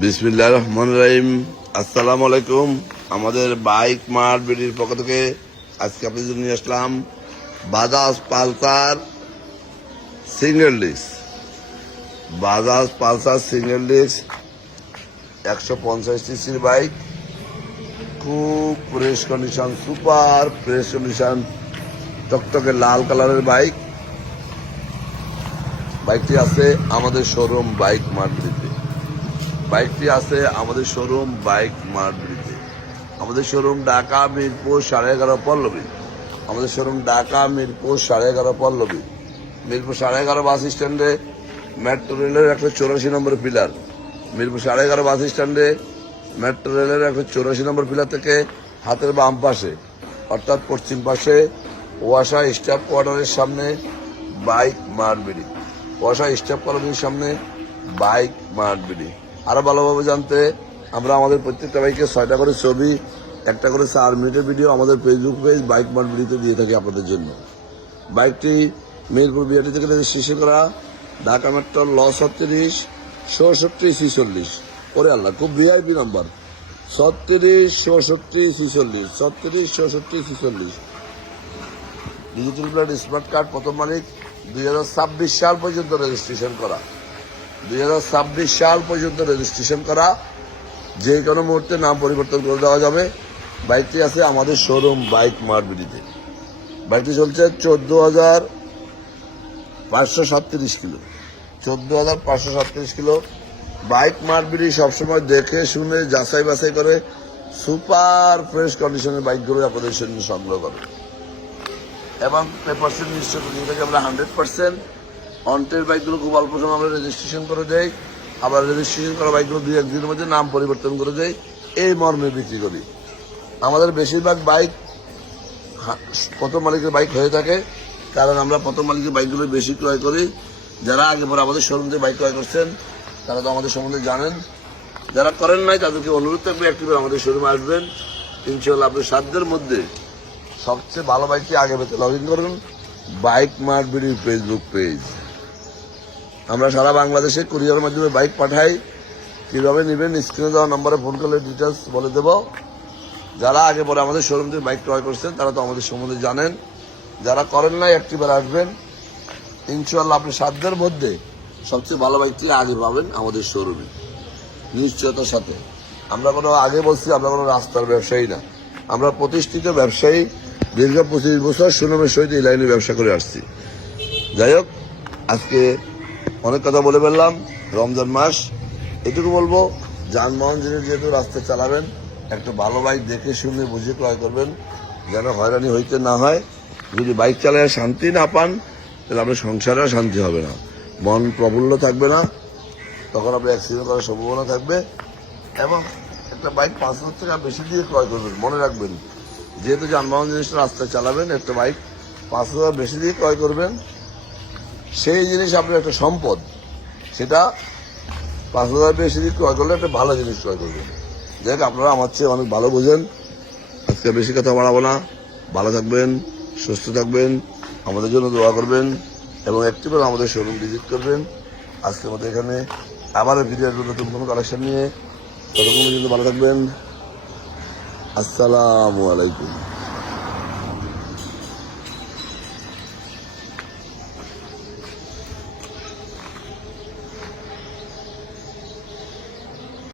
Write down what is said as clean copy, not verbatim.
বিসমিল্লাহির রহমানির রহিম। আসসালামু আলাইকুম। আমাদের বাইক মার্ট বিডির পক্ষ থেকে আজকে আপনাদের জন্য নিয়ে আসলাম Bajaj Pulsar single disc. Bajaj Pulsar single disc 150 সিসির বাইক, খুব fresh condition, super fresh condition, টকটকে লাল কালারের বাইক। বাইকটি আছে আমাদের শোরুম বাইক মার্ট বিডিতে। বাইকটি আছে আমাদের শোরুম বাইক মার্ট বিডিতে। আমাদের শোরুম ঢাকা মিরপুর 11.5 পল্লবী। আমাদের শোরুম ঢাকা মিরপুর 11.5 পল্লবী। মিরপুর 11.5 বাস স্ট্যান্ডে মেট্রো রেলের 184 নম্বর পিলার। মিরপুর 11.5 বাস স্ট্যান্ডে মেট্রো রেলের 184 নম্বর পিলার থেকে হাতের বাম পাশে অর্থাৎ পশ্চিম পাশে ওয়াসা স্টাফ কোয়ার্টারের সামনে বাইক মার্ট বিডি। ওয়াসা স্টাফ কোয়ার্টারের সামনে বাইক মার্ট বিডি। আরো ভালোভাবে জানতে আমরা আমাদের প্রত্যেকটা বাইকে 6টা করে ছবি, একটা করে 4 মিনিটের ভিডিও আমাদের ফেসবুক পেজ বাইক মার্ট বিডিতে দিয়ে থাকি আপনাদের জন্য। বাইকটি মিরপুর বিআরটি থেকে রেজিস্ট্রেশন করা, ঢাকা মেট্রো ল 36 67 46। ওরে আল্লাহ, খুব VIP number 36 67 46 36 67 46। Digital plate smart card, প্রথম মালিক 2026 সাল পর্যন্ত রেজিস্ট্রেশন করা। 2026 সাল পর্যন্ত রেজিস্ট্রেশন করা, যে কোনো মুহূর্তে নাম পরিবর্তন করে দেওয়া যাবে। বাইকটি আছে আমাদের শোরুম বাইক মার্ট বিডিতে। বাইকটি চলছে 14,537 kilo. 14,537 kilo. Bike mart BD সবসময় দেখে শুনে যাচাই বাছাই করে সুপার ফ্রেশ কন্ডিশনের বাইকগুলো আপনাদের জন্য সংগ্রহ করে এবং পেপারসের নিশ্চয় থেকে আমরা 100% অন্টের বাইকগুলো খুব অল্প সময় আমরা রেজিস্ট্রেশন করে দেই, আবার রেজিস্ট্রেশন করা বাইকগুলো 2-1 দিনের মধ্যে নাম পরিবর্তন করে দেয়, এই মর্মে বিক্রি করি। আমাদের বেশিরভাগ বাইক প্রথম মালিকের বাইক হয়ে থাকে, কারণ আমরা প্রথম মালিকের বাইকগুলো বেশি ক্রয় করি। যারা আগে পরে আমাদের শোরুম থেকে বাইক ক্রয় করছেন তারা তো আমাদের সম্বন্ধে জানেন, যারা করেন নাই তাদেরকে অনুরোধ থাকবে একটিবার আমাদের শোরুমে আসবেন। ইনশাআল্লাহ আপনার সাধ্যের মধ্যে সবচেয়ে ভালো বাইকটি আগে পেতে লগ ইন করুন বাইক মার্ট বিডির ফেসবুক পেজ। আমরা সারা বাংলাদেশে কুরিয়ারের মাধ্যমে বাইক পাঠাই। কীভাবে নেবেন স্ক্রিনে দেওয়া নম্বরে ফোন করলে ডিটেলস বলে দেব। যারা আগে পরে আমাদের শোরুম থেকে বাইক ক্রয় করছেন তারা তো আমাদের সম্বন্ধে জানেন, যারা করেন নাই একটিবার আসবেন। ইনশাআল্লাহ আপনি সাধ্যের মধ্যে সবচেয়ে ভালো বাইকটি আগে পাবেন আমাদের শোরুমে, নিশ্চয়তার সাথে। আমরা কোনো আগে বলছি আমরা কোনো রাস্তার ব্যবসায়ী না, আমরা প্রতিষ্ঠিত ব্যবসায়ী। দীর্ঘ 25 বছর সুনামের সহিত এই লাইনে ব্যবসা করে আসছি। যাই হোক, আজকে অনেক কথা বলে ফেললাম। রমজান মাস, এটুকু বলবো, যানবাহন যেহেতু রাস্তায় চালাবেন একটা ভালো বাইক দেখে শুনে বুঝে ক্রয় করবেন, যেন হয়রানি হইতে না হয়। যদি বাইক চালায় শান্তি না পান তাহলে আপনার সংসারেও শান্তি হবে না, মন প্রফুল্ল থাকবে না, তখন আপনার অ্যাক্সিডেন্ট করার সম্ভাবনা থাকবে। এবং একটা বাইক 5,000 টাকা বেশি দিয়ে ক্রয় করবেন, মনে রাখবেন, যেহেতু যানবাহন জিনিসটা রাস্তায় চালাবেন একটা বাইক 5,000 বেশি দিয়ে ক্রয় করবেন, সেই জিনিস আপনার একটা সম্পদ, সেটা 5,000 বেশি দিয়ে ক্রয় করলে একটা ভালো জিনিস ক্রয় করবেন। যাই হোক, আপনারা আমার চেয়ে অনেক ভালো বোঝেন। আজকে বেশি কথা বাড়াবো না। ভালো থাকবেন, সুস্থ থাকবেন, আমাদের জন্য দোয়া করবেন এবং একটিবার আমাদের শোরুম ভিজিট করবেন। আজকের মতো এখানে আবার ভিডিও আসবে নতুন কোনো কালেকশন নিয়ে। ততক্ষণ পর্যন্ত ভালো থাকবেন। আসসালামু আলাইকুম।